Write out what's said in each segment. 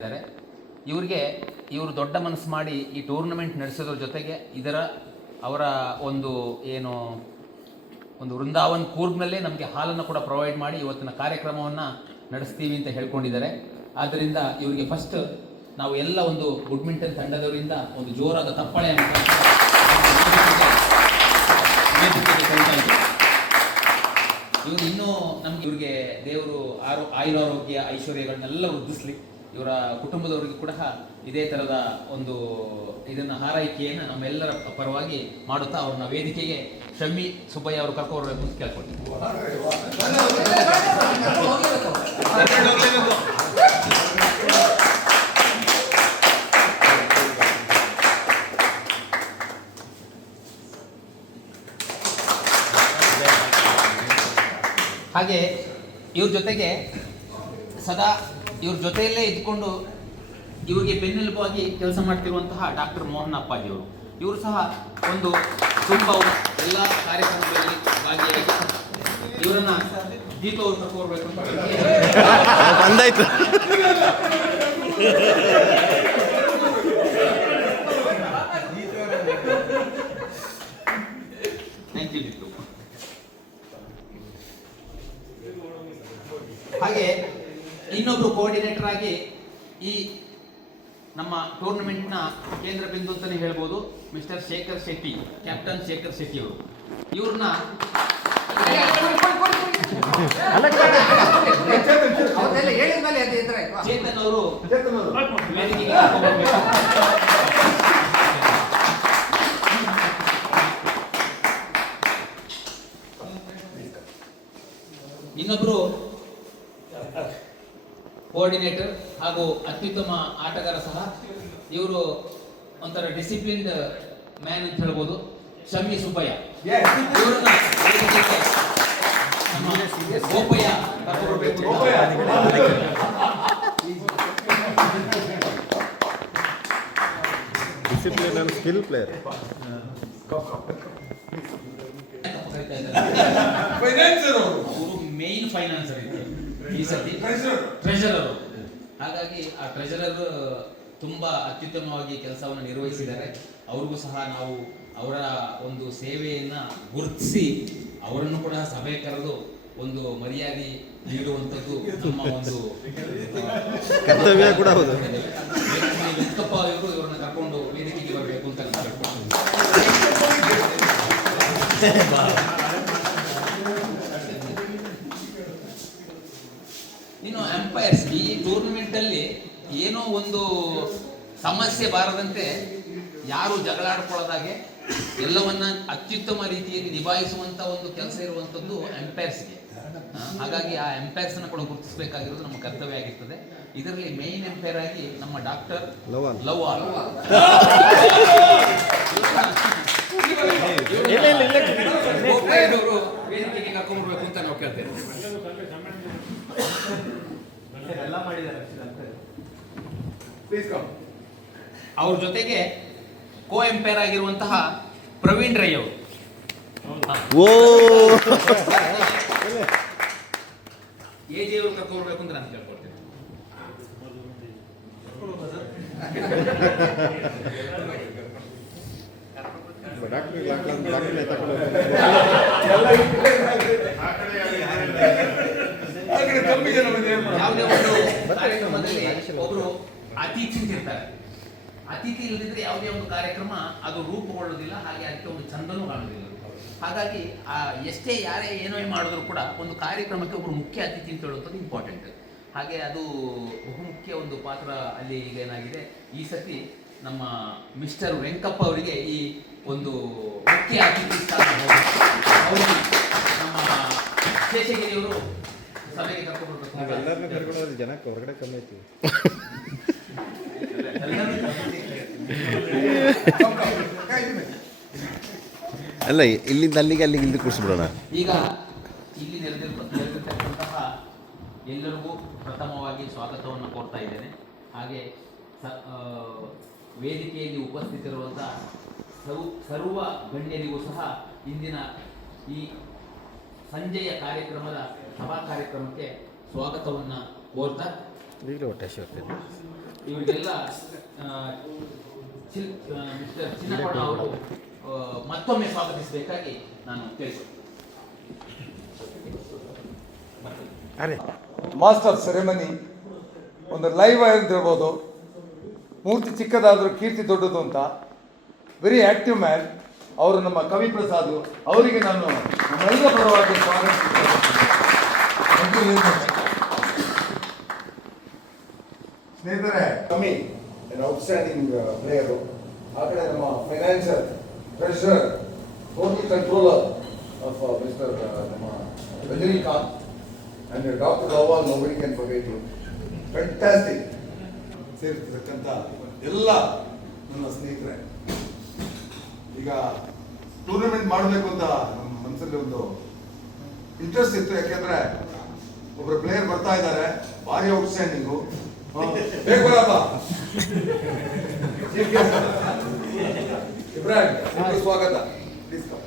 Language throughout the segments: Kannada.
ಇದ್ದಾರೆ. ಇವರು ದೊಡ್ಡ ಮನಸ್ಸು ಮಾಡಿ ಈ ಟೂರ್ನಮೆಂಟ್ ನಡೆಸೋದ್ರ ಜೊತೆಗೆ ಅವರ ಒಂದು ವೃಂದಾವನ್ ಕೂರ್ಗ್ನಲ್ಲೇ ನಮಗೆ ಹಾಲನ್ನು ಕೂಡ ಪ್ರೊವೈಡ್ ಮಾಡಿ ಇವತ್ತಿನ ಕಾರ್ಯಕ್ರಮವನ್ನು ನಡೆಸ್ತೀವಿ ಅಂತ ಹೇಳ್ಕೊಂಡಿದ್ದಾರೆ. ಆದ್ದರಿಂದ ಇವರಿಗೆ ಫಸ್ಟ್ ನಾವು ಎಲ್ಲ ಒಂದು ಗುಡ್ಮಿಂಟನ್ ತಂಡದವರಿಂದ ಒಂದು ಜೋರಾದ ತಪ್ಪಳೆ ಅಂತ ಇವರು ಇನ್ನೂ ಇವ್ರಿಗೆ ದೇವರು ಆಯುರಾರೋಗ್ಯ ಐಶ್ವರ್ಯಗಳನ್ನೆಲ್ಲ ವೃದ್ಧಿಸ್ಲಿ. ಇವರ ಕುಟುಂಬದವರಿಗೆ ಕೂಡ ಇದೇ ಥರದ ಒಂದು ಹಾರೈಕೆಯನ್ನು ನಮ್ಮೆಲ್ಲರ ಪರವಾಗಿ ಮಾಡುತ್ತಾ ಅವ್ರನ್ನ ವೇದಿಕೆಗೆ ಶಮ್ಮಿ ಸುಬ್ಬಯ್ಯ ಅವರು ಕರ್ಕೊಬರ್ಬೇಕು ಅಂತ ಕೇಳ್ಕೊಳ್ತೀವಿ. ಹಾಗೆ ಇವ್ರ ಜೊತೆಗೆ ಸದಾ ಇವ್ರ ಜೊತೆಯಲ್ಲೇ ಇದ್ಕೊಂಡು ಇವರಿಗೆ ಬೆನ್ನೆಲುಬಾಗಿ ಕೆಲಸ ಮಾಡ್ತಿರುವಂತಹ ಡಾಕ್ಟರ್ ಮೋಹನ್ ಅಪ್ಪಾಜಿಯವರು, ಇವರು ಸಹ ಒಂದು ತುಂಬ ಎಲ್ಲ ಕಾರ್ಯಕ್ರಮಗಳಲ್ಲಿ ಭಾಗಿಯಾಗಿ ಇವರನ್ನ ಗೀತು ಅವರು ಕರ್ಕೋರ್ಬೇಕು ಅಂತ ಅಂದಾಯ್ತು. Thank you Geetu. ಹಾಗೆ ಇನ್ನೊಬ್ರು ಕೋಆರ್ಡಿನೇಟರ್ ಆಗಿ ಈ ನಮ್ಮ ಟೂರ್ನಮೆಂಟ್ನ ಕೇಂದ್ರ ಬಿಂದು ಅಂತಾನೆ ಹೇಳ್ಬೋದು, ಮಿಸ್ಟರ್ ಶೇಖರ್ ಶೆಟ್ಟಿ, ಕ್ಯಾಪ್ಟನ್ ಶೇಖರ್ ಶೆಟ್ಟಿ ಅವರು. ಇವ್ರನ್ನ ಚೇತನ್ ಅವರು ಇನ್ನೊಬ್ರು ಕೋಆರ್ಡಿನೇಟರ್ ಹಾಗೂ ಅತ್ಯುತ್ತಮ ಆಟಗಾರ ಸಹ, ಇವರು ಒಂಥರ ಡಿಸಿಪ್ಲಿನ್ಡ್ ಮ್ಯಾನ್ ಅಂತ ಹೇಳ್ಬೋದು, ಶಮ್ಮಿ ಸುಬ್ಬಯ್ಯ. ಇವರನ್ನ ಗೋಪಯ್ಯ ಕರ್ಕೊಬರ್ಬೇಕು. Discipline and skill player. Main financier ಈ ಸತಿ ಟ್ರೆಜರರ್. ಹಾಗಾಗಿ ಆ ಟ್ರೆಜರರ್ ತುಂಬಾ ಅತ್ಯುತ್ತಮವಾಗಿ ಕೆಲಸವನ್ನು ನಿರ್ವಹಿಸಿದ್ದಾರೆ. ಅವ್ರಿಗೂ ಸಹ ನಾವು ಅವರ ಒಂದು ಸೇವೆಯನ್ನ ಗುರುತಿಸಿ ಅವರನ್ನು ಕೂಡ ಸಭೆ ಕರೆದು ಒಂದು ಮರ್ಯಾದೆ ನೀಡುವಂಥದ್ದು ನಮ್ಮ ಒಂದು ಕರ್ತವ್ಯ ಕೂಡ ಹೌದು. ವೆಂಕಪ್ಪ ಅವರು ಇವರನ್ನ ಕರ್ಕೊಂಡು ವೇದಿಕೆಗೆ ಬರಬೇಕು ಅಂತ ಇನ್ನು ಅಂಪೈರ್ಸ್ ಈ ಟೂರ್ನಮೆಂಟ್ ಅಲ್ಲಿ ಏನೋ ಒಂದು ಸಮಸ್ಯೆ ಬಾರದಂತೆ, ಯಾರು ಜಗಳಾಡ್ಕೊಳ್ಳೋದಾಗೆ ಎಲ್ಲವನ್ನ ಅತ್ಯುತ್ತಮ ರೀತಿಯಲ್ಲಿ ನಿಭಾಯಿಸುವಂತ ಒಂದು ಕೆಲಸ ಇರುವಂತದ್ದು ಅಂಪೈರ್ಸ್ಗೆ. ಹಾಗಾಗಿ ಆ ಅಂಪೈರ್ಸ್ ಅನ್ನು ಕೂಡ ಗುರುತಿಸಬೇಕಾಗಿರೋದು ನಮ್ಮ ಕರ್ತವ್ಯ ಆಗಿರ್ತದೆ. ಇದರಲ್ಲಿ ಮೇನ್ ಅಂಪೈರ್ ಆಗಿ ನಮ್ಮ ಡಾಕ್ಟರ್ ಲವಾಲ್ ವೇದಿಕೆಗೆ ಕರ್ಕೊಂಡ್ಬರ್ಬೇಕು ಅಂತ ನಾವು ಕೇಳ್ತೇವೆ. ಅವ್ರ ಜೊತೆಗೆ ಕೋ ಎಂಪೈರ್ ಆಗಿರುವಂತಹ ಪ್ರವೀಣ್ ರೈ ಅವರು ಎಜಿ ಅವರು ಕರ್ಕೊಳ್ಬೇಕು ಅಂತ ನಾನು ಕೇಳ್ಕೊಳ್ತೇನೆ. ಯಾವುದೇ ಒಂದು ಕಾರ್ಯಕ್ರಮದಲ್ಲಿ ಒಬ್ರು ಅತಿಥಿ ಇರ್ತಾರೆ. ಅತಿಥಿ ಇಲ್ಲದಿದ್ರೆ ಯಾವುದೇ ಒಂದು ಕಾರ್ಯಕ್ರಮ ಅದು ರೂಪುಗೊಳ್ಳುವುದಿಲ್ಲ, ಹಾಗೆ ಅದಕ್ಕೆ ಒಂದು ಚಂದನೂ ಕಾಣುವುದಿಲ್ಲ. ಹಾಗಾಗಿ ಎಷ್ಟೇ ಯಾರೇ ಏನೋ ಮಾಡಿದ್ರು ಕೂಡ ಒಂದು ಕಾರ್ಯಕ್ರಮಕ್ಕೆ ಒಬ್ರು ಮುಖ್ಯ ಅತಿಥಿ ಅಂತ ಹೇಳುವಂಥದ್ದು ಇಂಪಾರ್ಟೆಂಟ್. ಹಾಗೆ ಅದು ಬಹುಮುಖ್ಯ ಒಂದು ಪಾತ್ರ ಅಲ್ಲಿ ಈಗ ಏನಾಗಿದೆ, ಈ ಸತಿ ನಮ್ಮ ಮಿಸ್ಟರ್ ವೆಂಕಪ್ಪ ಅವರಿಗೆ ಈ ಒಂದು ಮುಖ್ಯ ಅತಿಥಿ ಸ್ಥಾನ ಅವ್ರನ್ನ ನಮ್ಮ ಶೇಷಗಿರಿಯವರು ಸಭೆಗೆ ಕರ್ಕೊಂಡ್ಬರ್ಬೇಕು. ಜನಕ್ಕೆ ಹೊರಗಡೆ ಕಮ್ಮಿ ಐತಿ. ಅಲ್ಲ, ಇಲ್ಲಿಂದ ಅಲ್ಲಿಗೆ ಅಲ್ಲಿಗೆ ಕೂರಿಸ್ಬಿಡೋಣ. ಈಗ ಇಲ್ಲಿ ನೆರೆದಿರ್ತಕ್ಕಂತಹ ಎಲ್ಲರಿಗೂ ಪ್ರಥಮವಾಗಿ ಸ್ವಾಗತವನ್ನು ಕೋರ್ತಾ ಇದ್ದೇನೆ. ಹಾಗೆ ವೇದಿಕೆಯಲ್ಲಿ ಉಪಸ್ಥಿತರಿರುವಂತಹ ಸರ್ವ ಗಣ್ಯರಿಗೂ ಸಹ ಇಂದಿನ ಈ ಸಂಜೆಯ ಕಾರ್ಯಕ್ರಮದ ಸಭಾ ಕಾರ್ಯಕ್ರಮಕ್ಕೆ ಸ್ವಾಗತವನ್ನು ಕೋರ್ತಾ ಈಗಲೇ ಹೊಟ್ಟೆ ಇವರಿಗೆಲ್ಲ ಮಿಸ್ಟರ್ ಚಿನ್ನಪ್ಪಣ್ಣ ಅವರು ಮತ್ತೊಮ್ಮೆ ಸ್ವಾಗತಿಸಬೇಕಾಗಿ ನಾನು ಕೇಳಿಕೊಳ್ತೀನಿ. ಮಾಸ್ಟರ್ ಸೆರೆಮನಿ ಒಂದು ಲೈವ್ ಅಂತ ಹೇಳ್ಬೋದು. ಮೂರ್ತಿ ಚಿಕ್ಕದಾದರೂ ಕೀರ್ತಿ ದೊಡ್ಡದು ಅಂತ. ವೆರಿ ಆಕ್ಟಿವ್ ಮ್ಯಾನ್ ಅವರು. ನಮ್ಮ ಕವಿ ಪ್ರಸಾದ್ ಅವರಿಗೆ ನಾನು ನಮ್ಮೆಲ್ಲ ಪರವಾಗಿ ಸ್ವಾಗತಿಸುತ್ತೇನೆ. ಸ್ನೇಹಿತರೆ, ಕಮ್ಮಿ ಔಟ್ಸ್ಟ್ಯಾಂಡಿಂಗ್ ಪ್ಲೇಯರು. ಆ ಕಡೆ ನಮ್ಮ financial treasurer, total controller of mister ನಮ್ಮ Rajinikanth and Dr. Rawal, nobody can forget you. Fantastic. ಸೇರಿರ್ತಕ್ಕಂಥ ಎಲ್ಲ ನನ್ನ ಸ್ನೇಹಿತರೆ, ಈಗ ಟೂರ್ನಮೆಂಟ್ ಮಾಡಬೇಕು ಅಂತ ನಮ್ಮ ಮನಸ್ಸಲ್ಲಿ ಒಂದು ಇಂಟ್ರೆಸ್ಟ್ ಇತ್ತು. ಯಾಕೆಂದ್ರೆ ಒಬ್ಬರು ಪ್ಲೇಯರ್ ಬರ್ತಾ ಇದ್ದಾರೆ, ಭಾರಿ ಔಟ್ಸ್ಟ್ಯಾಂಡಿಂಗು. ಬೇಕಲ್ಲಪ್ಪ ಇಬ್ರಾಹಿಂ, ನಿಮ್ಗೆ ಸ್ವಾಗತ. Please come.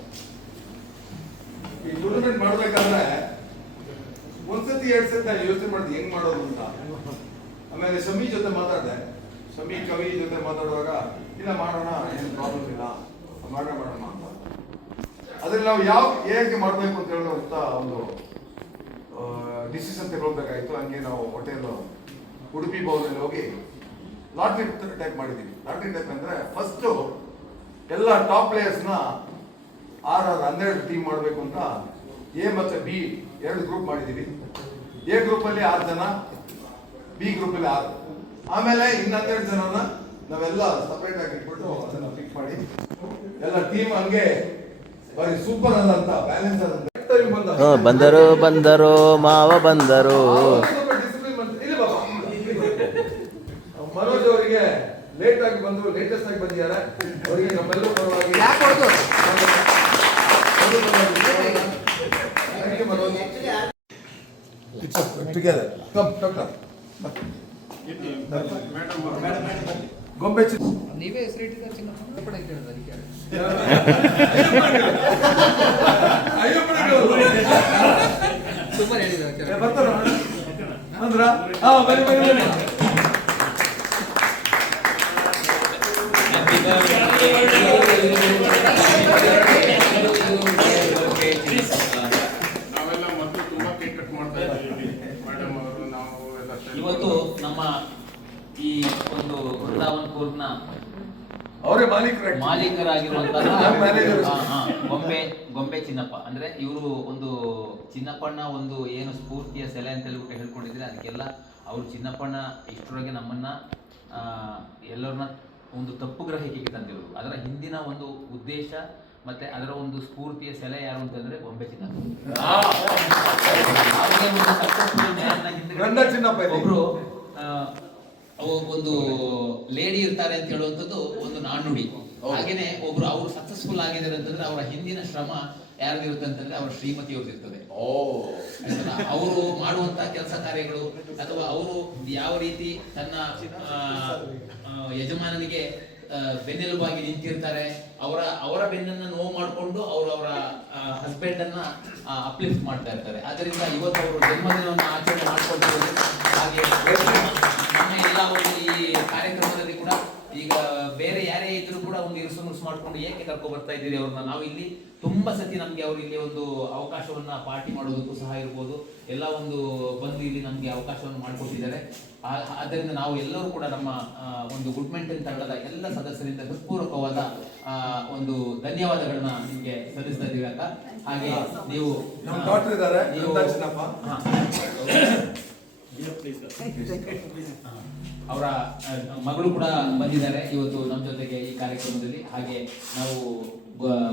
ಈ ಟೂರ್ನಮೆಂಟ್ ಮಾಡಬೇಕಾದ್ರೆ ಒಂದ್ಸತಿ ಎರಡ್ ಸತಿ ನಾನು ಯೋಚನೆ ಮಾಡಿದೆ ಹೆಂಗ್ ಮಾಡೋದು ಅಂತ. ಆಮೇಲೆ ಶಮಿ ಜೊತೆ ಮಾತಾಡಿದೆ. ಶಮಿ ಕವಿ ಜೊತೆ ಮಾತಾಡುವಾಗ ಇಲ್ಲ ಮಾಡೋಣ, ಏನು ಪ್ರಾಬ್ಲಮ್ ಇಲ್ಲ, ಮಾಡೋಣ ಅಂತ. ಅದ್ರಲ್ಲಿ ನಾವು ಯಾವ ಹೇಗೆ ಮಾಡಬೇಕು ಅಂತ ಹೇಳುವಂತ ಒಂದು ಡಿಸಿಷನ್ ತಗೊಳ್ಬೇಕಾಯ್ತು. ಹಂಗೆ ನಾವು ಹೋಟೆಲ್ ಉಡುಪಿ ಭವನಲ್ಲಿ ಹೋಗಿ ಲಾಟ್ರಿ ಟೈಪ್ ಮಾಡಿದ್ದೀವಿ. ಲಾಟ್ರಿ ಟೈಪ್ ಅಂದ್ರೆ ಫಸ್ಟ್ ಎಲ್ಲ ಟಾಪ್ ಪ್ಲೇಯರ್ಸ್ನ 12 ಟೀಮ್ ಮಾಡಬೇಕು ಅಂತ ಎ ಮತ್ತೆ ಬಿ 2 ಗ್ರೂಪ್ ಮಾಡಿದ್ದೀವಿ. ಎ ಗ್ರೂಪ್ ಅಲ್ಲಿ 6 ಜನ, ಬಿ ಗ್ರೂಪ್ ಅಲ್ಲಿ 6. ಆಮೇಲೆ ಇನ್ನು 12 ಜನನ ನಾವೆಲ್ಲ ಸಪರೇಟ್ ಆಗಿ ಇಟ್ಬಿಟ್ಟು ಅದನ್ನ ಪಿಕ್ ಮಾಡಿ ಎಲ್ಲ ಟೀಮ್ ಹಂಗೆ ಬರೀ ಸೂಪರ್ ಆದಂತ ಬ್ಯಾಲೆನ್ಸ್ ಆದಂತ ಬಂದರು ಬಂದರು ಮಾವ ಬಂದರು. ಮನೋಜ್ ಅವರಿಗೆ ಲೇಟ್ ಆಗಿ ಬಂದು ಲೇಟೆಸ್ಟ್ ಆಗಿ ಬಂದಿದ್ದಾರೆ. ಅವರಿಗೆ ನಮ್ಮೆಲ್ಲರೂ ಪರವಾಗಿ together. Come, doctor. ಗೊಂಬೆ ನೀವೇ ಹೆಸರಿಟ್ಟಿದ್ದ ಚಿನ್ನಪ್ಪಣ್ಣ ಕೇಳಿದ ಅದಕ್ಕೆ ಸುಮ್ಮನೆ ಹೇಳಿದ ಬರ್ತಾರ ಅಂದ್ರ ಬನ್ನಿ ಬನ್ನಿ ಬನ್ನಿ. ಇವತ್ತು ನಮ್ಮ ಈ ಒಂದು ವೃಂದಾವನ್ ಕೋರ್ಟ್ನ ಅವರೇ ಮಾಲೀಕರಾಗಿರುವಂತಹ ಗೊಂಬೆ ಚಿನ್ನಪ್ಪ. ಅಂದ್ರೆ ಇವರು ಒಂದು ಚಿನ್ನಪ್ಪಣ್ಣ ಒಂದು ಏನು ಸ್ಫೂರ್ತಿಯ ಸೆಲೆ ಅಂತ ಹೇಳ್ಕೊಂಡಿದ್ರೆ ಅದಕ್ಕೆಲ್ಲ ಅವರು ಚಿನ್ನಪ್ಪಣ್ಣ ಇಷ್ಟರೊಳಗೆ ನಮ್ಮನ್ನ ಎಲ್ಲರನ್ನ ಒಂದು ತಪ್ಪು ಗ್ರಹಿಕೆಗೆ ತಂದಿರು. ಅದರ ಹಿಂದಿನ ಒಂದು ಉದ್ದೇಶ ಮತ್ತೆ ಅದರ ಒಂದು ಸ್ಫೂರ್ತಿಯ ಸೆಲೆ ಯಾರು ಅಂತಂದ್ರೆ ಗೊಂಬೆ ಚಿನ್ನಪ್ಪ. ಒಬ್ರು ಒಂದು ಲೇಡಿ ಇರ್ತಾರೆ ಅಂತ ಹೇಳುವಂಥದ್ದು ಒಂದು ನಾಣ್ಣುಡಿ. ಹಾಗೇನೆ ಒಬ್ರು ಅವರು ಸಕ್ಸಸ್ಫುಲ್ ಆಗಿದ್ದಾರೆ ಅಂತಂದ್ರೆ ಅವರ ಹಿಂದಿನ ಶ್ರಮ ಯಾರ್ದಿರುತ್ತೆ ಅಂತಂದ್ರೆ ಅವರ ಶ್ರೀಮತಿಯವ್ರದ್ದು ಇರ್ತದೆ. ಅವರು ಮಾಡುವಂತಹ ಕೆಲಸ ಕಾರ್ಯಗಳು ಅಥವಾ ಅವರು ಯಾವ ರೀತಿ ತನ್ನ ಯಜಮಾನನಿಗೆ ಬೆನ್ನೆಲುಬಾಗಿ ನಿಂತಿರ್ತಾರೆ, ಅವರ ಬೆನ್ನನ್ನ ನೋವು ಮಾಡಿಕೊಂಡು ಅವರ ಹಸ್ಬೆಂಡ್ ಅನ್ನ ಅಪ್ಲಿಫ್ಟ್ ಮಾಡ್ತಾ ಇರ್ತಾರೆ. ಅದರಿಂದ ಇವತ್ತು ಅವರು ಜನ್ಮದಿನವನ್ನು ಆಚರಣೆ ಮಾಡ್ಕೊಳ್ತಾರೆ. ಹಾಗೆ ನಮ್ಮ ಎಲ್ಲ ಒಂದು ಈ ಕಾರ್ಯಕ್ರಮದಲ್ಲಿ ಕೂಡ ಈಗ ಬೇರೆ ಯಾರೇ ಇದ್ರು ಕೂಡ ಒಂದು ಇರುಸು ಮಾಡ್ಕೊಂಡು ಏಕೆ ಕರ್ಕೊಂಡು ಬರ್ತಾ ಇದ್ದೀರಿ ಅವ್ರನ್ನ. ನಾವು ಇಲ್ಲಿ ತುಂಬಾ ಸತಿ ನಮ್ಗೆ ಅವ್ರು ಇಲ್ಲಿ ಒಂದು ಅವಕಾಶವನ್ನ ಪಾರ್ಟಿ ಮಾಡೋದಕ್ಕೂ ಸಹ ಇರ್ಬೋದು, ಎಲ್ಲ ಒಂದು ಬಂದು ಇಲ್ಲಿ ನಮ್ಗೆ ಅವಕಾಶವನ್ನು ಮಾಡಿಕೊಟ್ಟಿದ್ದಾರೆ. ಆದ್ದರಿಂದ ನಾವು ಎಲ್ಲರೂ ಕೂಡ ನಮ್ಮ ಒಂದು ಗುಡ್ ಮೆಂಟನ್ ತಂಡದ ಎಲ್ಲ ಸದಸ್ಯರಿಂದ ಹೃತ್ಪೂರ್ವಕವಾದ ಒಂದು ಧನ್ಯವಾದಗಳನ್ನ ನಿಮ್ಗೆ ಸಲ್ಲಿಸ್ತಾ ಇದ್ದೀವಿ ಅಕ್ಕ. ಹಾಗೆ ನೀವು ಅವರ ಮಗಳು ಕೂಡ ಬಂದಿದ್ದಾರೆ ಇವತ್ತು ನಮ್ಮ ಜೊತೆಗೆ ಈ ಕಾರ್ಯಕ್ರಮದಲ್ಲಿ. ಹಾಗೆ ನಾವು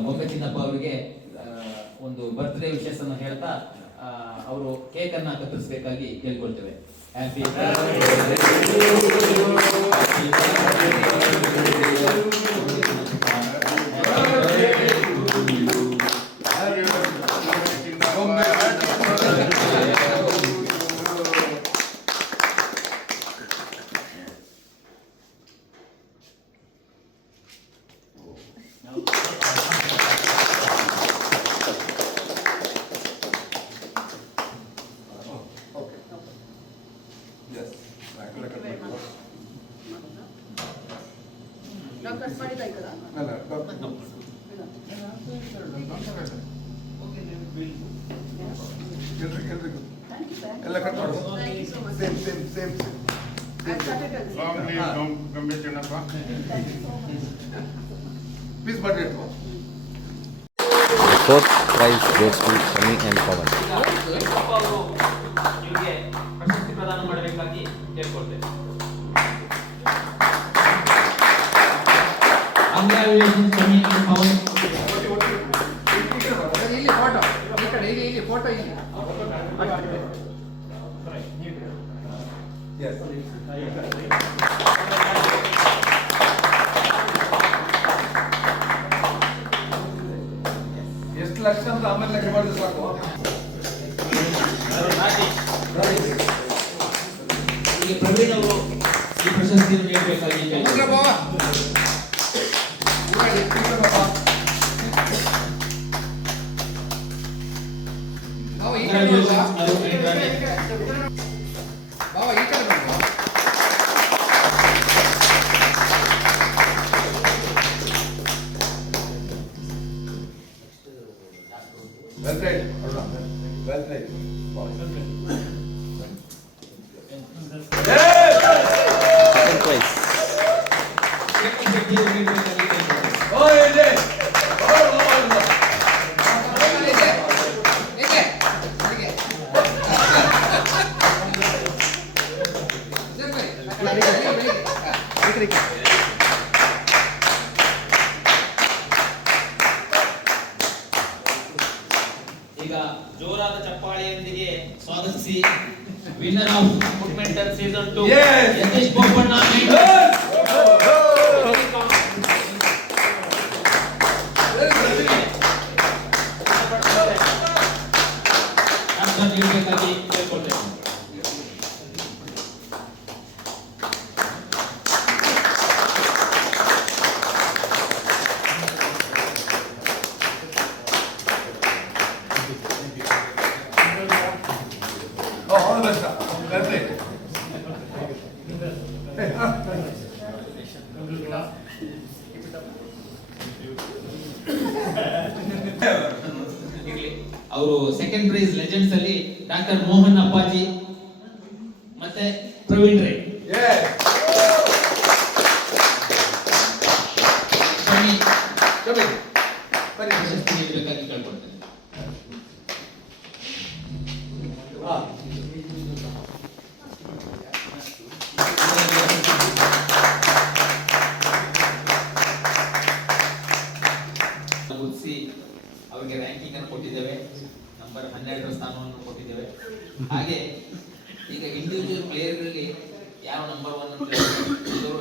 ಗೊಂಬೆ ಚಿನ್ನಪ್ಪ ಅವರಿಗೆ ಒಂದು ಬರ್ತ್ಡೇ ವಿಶೇಷ ಅನ್ನು ಹೇಳ್ತಾ ಅವರು ಕೇಕ್ ಅನ್ನ ಕತ್ತರಿಸಬೇಕಾಗಿ ಕೇಳ್ಕೊಳ್ತೇವೆ. ಹ್ಯಾಪಿ ನಾವು ಕಟ್ ಮಾಡಿದ ಆಯ್ತಲ್ಲ ಅಲ್ಲ ಎಲ್ರಿಗೂ ಥ್ಯಾಂಕ್ ಯು ಸರ್ ಎಲ್ಲ ಕಟ್ ಮಾಡು thank you so much same same same I started please ಮಾಡಿ Fourth prize goes to Sunny and Pawan. Venkatappa ಅವರು ಇವರಿಗೆ ಪ್ರಶಸ್ತಿ ಪ್ರದಾನ ಮಾಡಬೇಕಾಗಿ ಕೇಳ್ಕೊಳ್ತೇನೆ. ಇಲ್ಲಿ ಫೋಟೋ ಈ ಕಡೆ ಇಲ್ಲಿ ಫೋಟೋ ಇಲ್ಲಿ ಎಷ್ಟು ಲಕ್ಷ ಅಂತ ಆಮೇಲೆ ಲೆಕ್ಕ ಮಾಡಿದ್ರೆ ಸಾಕು. ಈಗ ಪ್ರವೀಣ್ ಅವರು ಈ ಪ್ರಶಸ್ತಿಯನ್ನು ನೀಡಬೇಕಾಗಿ ಕೇಳ್ಕೊಳ್ತೇನೆ. ಬಾವ ಈ ಕಡೆ ನೋಡು ಬಾ. ಅದು ನೀಡಿದ್ದಾರೆ. ಬಾವ ಈ ಕಡೆ ನೋಡು ಬಾ. Well tried well tried Second prize. Second ವ್ಯಕ್ತಿಯನ್ನು ನೀಡಬೇಕಾಗಿ ಕೇಳ್ಕೊಳ್ತೇನೆ. ಏಕೆ? ಅಲ್ಲಿಗೆ. ಸರ್ ಬನ್ನಿ. ಬೆಳಿಗ್ಗೆ. ಈಗ ಜೋರಾದ ಚಪ್ಪಾಳೆಯೊಂದಿಗೆ ಸ್ವಾಗತಿಸಿ winner of food mental season 2 Yes. Yatish Bopanna ನೀಡಬೇಕಾಗಿ ಕೇಳ್ಕೊಳ್ತೇನೆ. All the best well tried ಇರ್ಲಿ. ಅವರು ಸೆಕೆಂಡ್ ಪ್ರೈಸ್ ಲೆಜೆಂಡ್ಸ್ ಅಲ್ಲಿ ಡಾಕ್ಟರ್ ಮೋಹನ್ ಅಪ್ಪಾಜಿ ಮತ್ತೆ ಪ್ರವೀಣ್ ರೈ ಬನ್ನಿ ಪ್ರಶಸ್ತಿ ನೀಡಬೇಕಾಗಿ ಕೇಳ್ಕೊಳ್ತೇನೆ. ಗುರುತಿಸಿ ಅವರಿಗೆ ರ್ಯಾಂಕಿಂಗ್ ಅನ್ನು ಕೊಟ್ಟಿದ್ದೇವೆ. ನಂಬರ್ 12ರ ಸ್ಥಾನವನ್ನು ಕೊಟ್ಟಿದ್ದೇವೆ. ಹಾಗೆ ಈಗ ಇಂಡಿವಿಜುವಲ್ ಪ್ಲೇಯರ್ಗಳಲ್ಲಿ ಯಾವ ನಂಬರ್ 1 ಅಂತ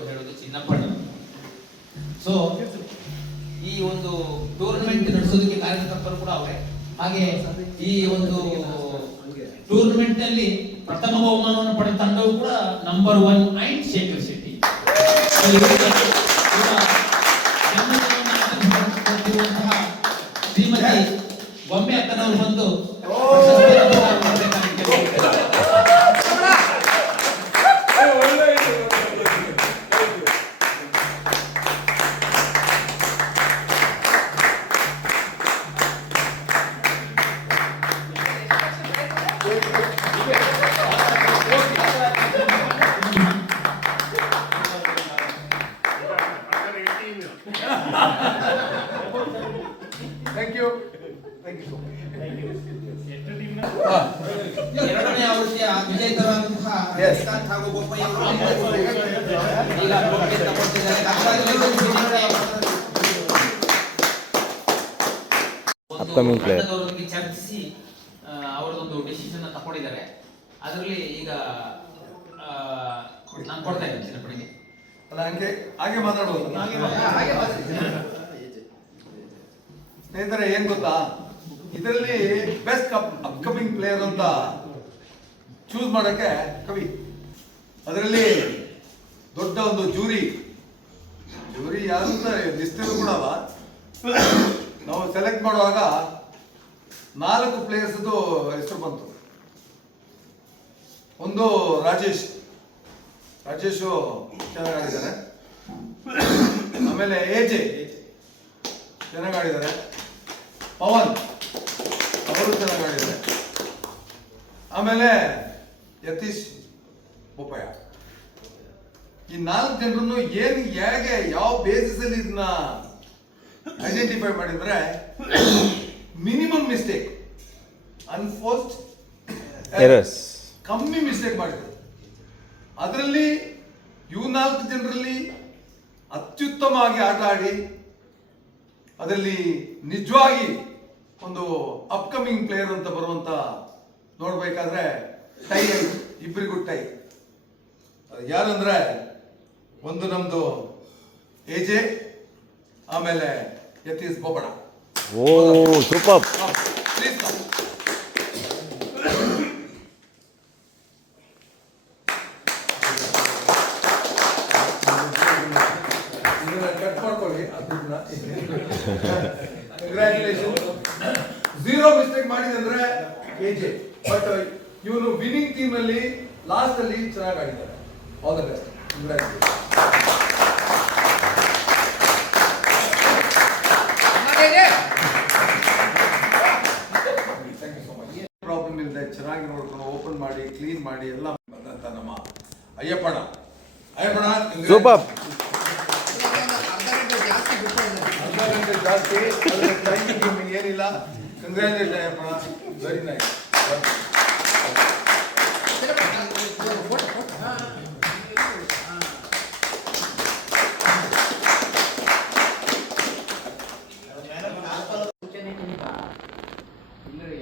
ಹೇಳೋದು ಚಿನ್ನಪ್ಪಣ್ಣ. ಸೊ ಈ ಒಂದು ಟೂರ್ನಮೆಂಟ್ ನಡೆಸೋದಕ್ಕೆ ಕಾರ್ಯಕರ್ತರು ಕೂಡ ಅವರೇ. ಹಾಗೆ ಈ ಒಂದು ಟೂರ್ನಮೆಂಟ್ ನಲ್ಲಿ ಪ್ರಥಮ ಬಹುಮಾನವನ್ನು ಪಡೆದ ತಂಡವು ಕೂಡ number 1 and Shekhar Shetty. So, ಇವರಿಗೆ ಕೂಡ ಜನ್ಮದಿನವನ್ನು ಶ್ರೀಮತಿ ಬೊಮ್ಮೆ ಅಕ್ಕನವರು ಬಂದು ಪ್ರಶಸ್ತಿಯನ್ನು ಕೊಡಬೇಕಾಗಿ ಕೇಳ್ಕೊಳ್ತೇನೆ. ಥ್ಯಾಂಕ್ ಯು ಸೊ ಎರಡನೇ ಆವೃತ್ತಿಯ ವಿಜೇತರಾದಂತಹ Yes. ರವಿಕಾಂತ್ ಹಾಗೂ ಬೋಪಯ್ಯ ಅವರು ಈಗ ಟ್ರೋಫಿ ತಗೊಳ್ತಿದ್ದಾರೆ. Upcoming player. ತಂಡದವರೊಂದಿಗೆ ಚರ್ಚಿಸಿ ಅವರದೊಂದು ಡಿಸಿಷನ್ ತಗೊಂಡಿದ್ದಾರೆ. ಅದರಲ್ಲಿ ಈಗ ನಾನು ಕೊಡ್ತಾ ಇದ್ದೇನೆ ಚಿನ್ನಪ್ಪನಿಗೆ. ಅಲ್ಲ ಹಾಗೆ ಮಾತಾಡ್ಬೋದು. ಸ್ನೇಹಿತರೆ ಏನ್ ಗೊತ್ತಾ, ಇದರಲ್ಲಿ ಬೆಸ್ಟ್ ಅಪ್ಕಮಿಂಗ್ ಪ್ಲೇಯರ್ ಅಂತ ಚೂಸ್ ಮಾಡಕ್ಕೆ ಕವಿ, ಅದರಲ್ಲಿ ದೊಡ್ಡ ಒಂದು ಜೂರಿ ಯಾರು ಅಂತ ನಿಷ್ಠರು ಕೂಡ ಅಲ್ಲ. ನಾವು ಸೆಲೆಕ್ಟ್ ಮಾಡುವಾಗ 4 ಪ್ಲೇಯರ್ಸ್ದು ಹೆಸರು ಬಂತು. ಒಂದು ರಾಜೇಶು ಚೆನ್ನಾಗಿ ಆಡಿದ್ದಾರೆ. ಆಮೇಲೆ ಎಜೆ ಚೆನ್ನಾಗಿ ಆಡಿದ್ದಾರೆ. ಪವನ್ ಅವರು ಚೆನ್ನಾಗಿ ಆಡಿದ್ದಾರೆ. ಆಮೇಲೆ ಯತೀಶ್ ಬೋಪಯ್ಯ. ಈ 4 ಜನರನ್ನು ಏನು ಹೇಗೆ ಯಾವ ಬೇಸಿಸ್ ಅಲ್ಲಿ ಇದನ್ನ ಐಡೆಂಟಿಫೈ ಮಾಡಿದ್ರೆ ಮಿನಿಮಮ್ ಮಿಸ್ಟೇಕ್, ಅನ್ಫೋರ್ಸ್ಡ್ ಎರರ್ಸ್, ಕಮ್ಮಿ ಮಿಸ್ಟೇಕ್ ಮಾಡಿದ್ರು. ಅದರಲ್ಲಿ ಇವು 4 ಜನರಲ್ಲಿ ಅತ್ಯುತ್ತಮವಾಗಿ ಆಟ ಆಡಿ ಅದರಲ್ಲಿ ನಿಜವಾಗಿ ಒಂದು ಅಪ್ಕಮಿಂಗ್ ಪ್ಲೇಯರ್ ಅಂತ ಬರುವಂತ ನೋಡ್ಬೇಕಾದ್ರೆ ಟೈ ಆಯ್ತು, ಇಬ್ಬರಿಗೂ ಟೈ. ಯಾರಂದ್ರೆ ಒಂದು ನಮ್ದು ಎಜೆ, ಆಮೇಲೆ ಯತೀಶ್ ಬೋಪಡ. ಓ ಸೂಪರ್. ಪ್ಲೀಸ್ ಕಟ್ ಮಾಡ್ಕೊಳ್ಳಿ. ಕಂಗ್ರ್ಯಾಚುಲೇಷನ್. 0 ಮಿಸ್ಟೇಕ್ ಮಾಡಿದಂದ್ರೆ ಎಜೆ, ಬಟ್ ಇವನು ವಿನ್ನಿಂಗ್ ಟೀಮ್ ನಲ್ಲಿ ಲಾಸ್ಟ್ ಅಲ್ಲಿ ಚೆನ್ನಾಗಿ ಆಡಿದ್ದಾರೆ. All the best. Congratulation. Problem ಇಲ್ಲದೆ ಚೆನ್ನಾಗಿ ನೋಡ್ಕೊಂಡು ಓಪನ್ ಮಾಡಿ ಕ್ಲೀನ್ ಮಾಡಿ ಎಲ್ಲ ಬಂದಂತ ನಮ್ಮ ಅಯ್ಯಪ್ಪಣ್ಣ. ಸೂಪರ್. ಅರ್ಧ ಗಂಟೆ ಜಾಸ್ತಿ ಬಿಟ್ಟು ಅರ್ಧ ಗಂಟೆ ಜಾಸ್ತಿ ಟೈಮಿಂಗ್ ಏನಿಲ್ಲ. ಕಂಗ್ರ್ಯಾಚುಲೇಷನ್ ಅಯ್ಯಪ್ಪಣ್ಣ, ವೆರಿ ನೈಸ್.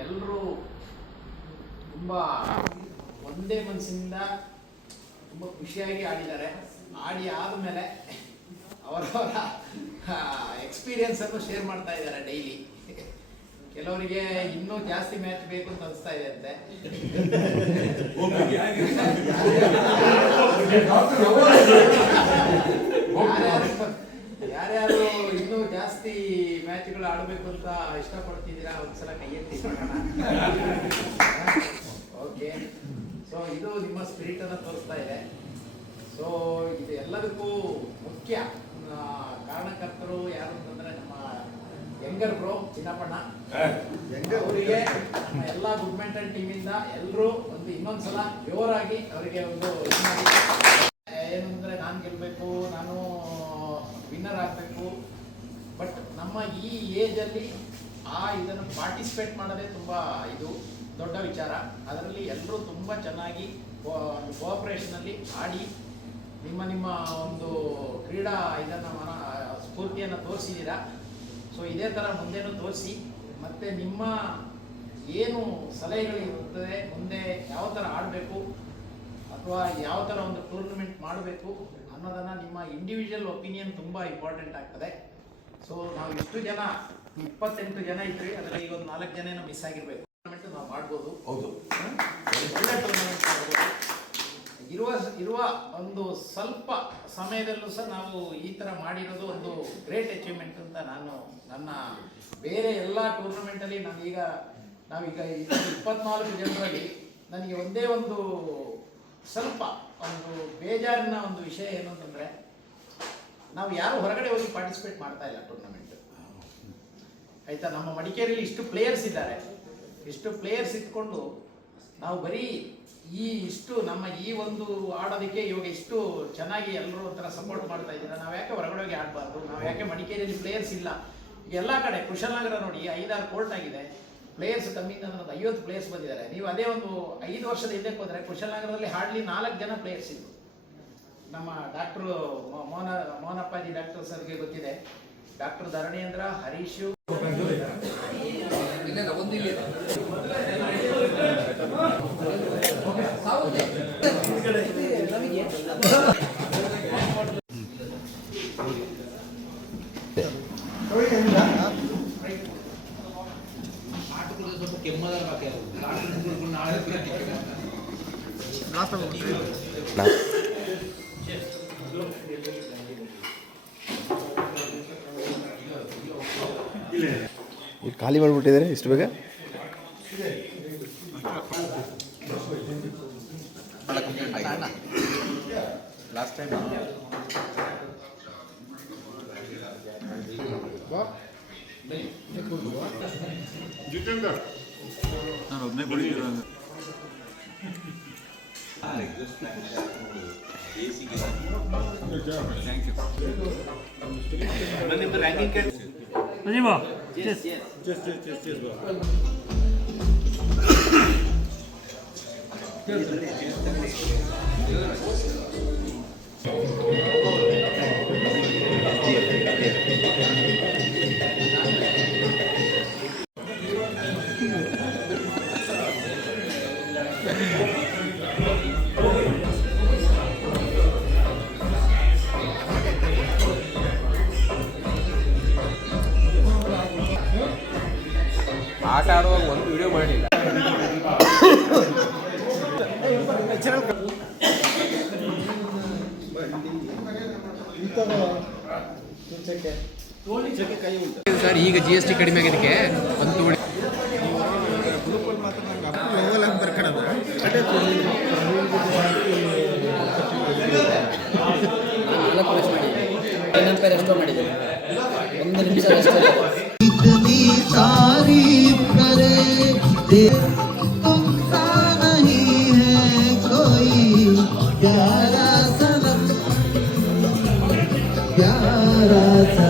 ಎಲ್ಲರೂ ತುಂಬಾ ಒಂದೇ ಮನಸ್ಸಿನಿಂದ ತುಂಬಾ ಖುಷಿಯಾಗಿ ಆಡಿದ್ದಾರೆ. ಆಡಿ ಆದಮೇಲೆ ಅವರವರ ಎಕ್ಸ್ಪೀರಿಯನ್ಸ್ ಅನ್ನು ಶೇರ್ ಮಾಡ್ತಾ ಇದ್ದಾರೆ ಡೈಲಿ. ಕೆಲವರಿಗೆ ಇನ್ನೂ ಜಾಸ್ತಿ ಮ್ಯಾಚ್ ಬೇಕು ಅಂತ ಅನಿಸ್ತಾ ಇದೆ ಅಂತೆ. ಯಾರ್ಯಾರು ಇನ್ನೂ ಜಾಸ್ತಿ ಮ್ಯಾಚ್ಗಳು ಆಡಬೇಕು ಅಂತ ಇಷ್ಟಪಡ್ತಿದ್ದೀರಾ ಒಂದ್ಸಲ ಕೈ ಎತ್ತಿ ನೋಡೋಣ. ಓಕೆ, ಸೊ ಇದು ನಿಮ್ಮ ಸ್ಪಿರಿಟ್ ಅನ್ನ ತೋರಿಸ್ತಾ ಇದೆ. ಸೊ ಇದು ಎಲ್ಲದಕ್ಕೂ ಮುಖ್ಯ ಕಾರಣಕರ್ತರು ಯಾರು ಅಂತಂದ್ರೆ ನಮ್ಮ ಯಂಗರ್ ಬ್ರೋ ಚಿನ್ನಪ್ಪಣ್ಣ. ಅವರಿಗೆ ನಮ್ಮ ಎಲ್ಲ ಗುಡ್ ಮೆಂಟಲ್ ಟೀಮಿಂದ ಎಲ್ಲರೂ ಒಂದು ಇನ್ನೊಂದ್ಸಲ ಜೋರಾಗಿ ಅವರಿಗೆ ಒಂದು ಏನು ಅಂದ್ರೆ ನಾನು ಗೆಲ್ಬೇಕು, ನಾನು ವಿನ್ನರ್ ಆಗಬೇಕು. ಬಟ್ ನಮ್ಮ ಈ ಏಜ್ ಅಲ್ಲಿ ಇದನ್ನು ಪಾರ್ಟಿಸಿಪೇಟ್ ಮಾಡೋದೇ ತುಂಬಾ ಇದು ದೊಡ್ಡ ವಿಚಾರ. ಅದರಲ್ಲಿ ಎಲ್ಲರೂ ತುಂಬಾ ಚೆನ್ನಾಗಿ ಕೋಆಪರೇಷನ್ ಅಲ್ಲಿ ಆಡಿ ನಿಮ್ಮ ಒಂದು ಕ್ರೀಡಾ ಸ್ಫೂರ್ತಿಯನ್ನು ತೋರಿಸಿದ್ದೀರಾ. ಸೊ ಇದೇ ಥರ ಮುಂದೆನೂ ತೋರಿಸಿ, ಮತ್ತು ನಿಮ್ಮ ಏನು ಸಲಹೆಗಳಿರುತ್ತದೆ ಮುಂದೆ ಯಾವ ಥರ ಆಡಬೇಕು ಅಥವಾ ಯಾವ ಥರ ಒಂದು ಟೂರ್ನಮೆಂಟ್ ಮಾಡಬೇಕು ಅನ್ನೋದನ್ನು ನಿಮ್ಮ ಇಂಡಿವಿಜುವಲ್ ಒಪಿನಿಯನ್ ತುಂಬ ಇಂಪಾರ್ಟೆಂಟ್ ಆಗ್ತದೆ. ಸೊ ನಾವು ಇಷ್ಟು ಜನ 28 ಜನ ಇದ್ರಿ, ಅದರಲ್ಲಿ ಈಗ ಒಂದು 4 ಜನ ಮಿಸ್ ಆಗಿರಬೇಕು. ಟೂರ್ನಮೆಂಟ್ ನಾವು ಮಾಡ್ಬೋದು. ಹೌದು, ಒಳ್ಳೆ ಟೂರ್ನಮೆಂಟ್ ಮಾಡ್ಬೋದು. ಇರುವ ಒಂದು ಸ್ವಲ್ಪ ಸಮಯದಲ್ಲೂ ಸಹ ನಾವು ಈ ಥರ ಮಾಡಿರೋದು ಒಂದು ಗ್ರೇಟ್ ಅಚೀವ್ಮೆಂಟ್ ಅಂತ ನನ್ನ ಬೇರೆ ಎಲ್ಲ ಟೂರ್ನಮೆಂಟಲ್ಲಿ ನಾವೀಗ 24 ಜನರಲ್ಲಿ ನನಗೆ ಒಂದೇ ಒಂದು ಸ್ವಲ್ಪ ಒಂದು ಬೇಜಾರಿನ ಒಂದು ವಿಷಯ ಏನು ಅಂತಂದರೆ, ನಾವು ಯಾರು ಹೊರಗಡೆ ಹೋಗಿ ಪಾರ್ಟಿಸಿಪೇಟ್ ಮಾಡ್ತಾ ಇಲ್ಲ ಟೂರ್ನಮೆಂಟ್. ಆಯಿತಾ, ನಮ್ಮ ಮಡಿಕೇರಿಯಲ್ಲಿ ಇಷ್ಟು ಪ್ಲೇಯರ್ಸ್ ಇದ್ದಾರೆ, ಇಷ್ಟು ಪ್ಲೇಯರ್ಸ್ ಇಟ್ಕೊಂಡು ನಾವು ಬರೀ ಇಷ್ಟು ನಮ್ಮ ಈ ಒಂದು ಆಡೋದಕ್ಕೆ ಇವಾಗ ಇಷ್ಟು ಚೆನ್ನಾಗಿ ಎಲ್ಲರೂ ಒಂಥರ ಸಪೋರ್ಟ್ ಮಾಡ್ತಾ ಇದ್ದೀರಾ. ನಾವು ಯಾಕೆ ಹೊರಗಡೆ ಹೋಗಿ ಆಡಬಾರ್ದು? ನಾವು ಯಾಕೆ ಮಡಿಕೇರಿಯಲ್ಲಿ ಪ್ಲೇಯರ್ಸ್ ಇಲ್ಲ? ಎಲ್ಲ ಕಡೆ ಕುಶಲನಗರ ನೋಡಿ 5-6 ಕೋರ್ಟ್ ಆಗಿದೆ, ಪ್ಲೇಯರ್ಸ್ ಕಮ್ಮಿ ಅಂದ್ರೆ 50 ಪ್ಲೇಯರ್ಸ್ ಬಂದಿದ್ದಾರೆ. ನೀವು ಅದೇ ಒಂದು 5 ವರ್ಷದ ಹಿಂದಕ್ಕೆ ಹೋದರೆ ಕುಶಲನಗರದಲ್ಲಿ ಹಾರ್ಡ್ಲಿ 4 ಜನ ಪ್ಲೇಯರ್ಸ್ ಇದ್ರು. ನಮ್ಮ ಡಾಕ್ಟ್ರು ಮೋಹನಪ್ಪಾಜಿ ಡಾಕ್ಟರ್ ಸರ್ಗೆ ಗೊತ್ತಿದೆ, ಡಾಕ್ಟರ್ ಧರಣೇಂದ್ರ, ಹರೀಶು ಸ್ವಲ್ಪ ಕೆಮ್ಮದ ಖಾಲಿ ಮಾಡಿಬಿಟ್ಟಿದ್ದಾರೆ ಇಷ್ಟು ಬೇಗ. ಲಾಸ್ಟ್ ಟೈಮ್ ನಾನು ಒಬ್ಬನೇ ಕುಡಿತೀರ ಆಟ ಆಡುವಾಗ ಒಂದು ವಿಡಿಯೋ ಮಾಡಲಿಲ್ಲ. ಸರ್ ಈಗ GST ಕಡಿಮೆ ಆಗಿದ್ದಕ್ಕೆ ಒಂದು ಎಷ್ಟೋ ಮಾಡಿದೆ 1 ನಿಮಿಷ ಅಷ್ಟೇ. इतनी तारीफ करे तुमसा नहीं है कोई प्यारा सनम प्यारा सनम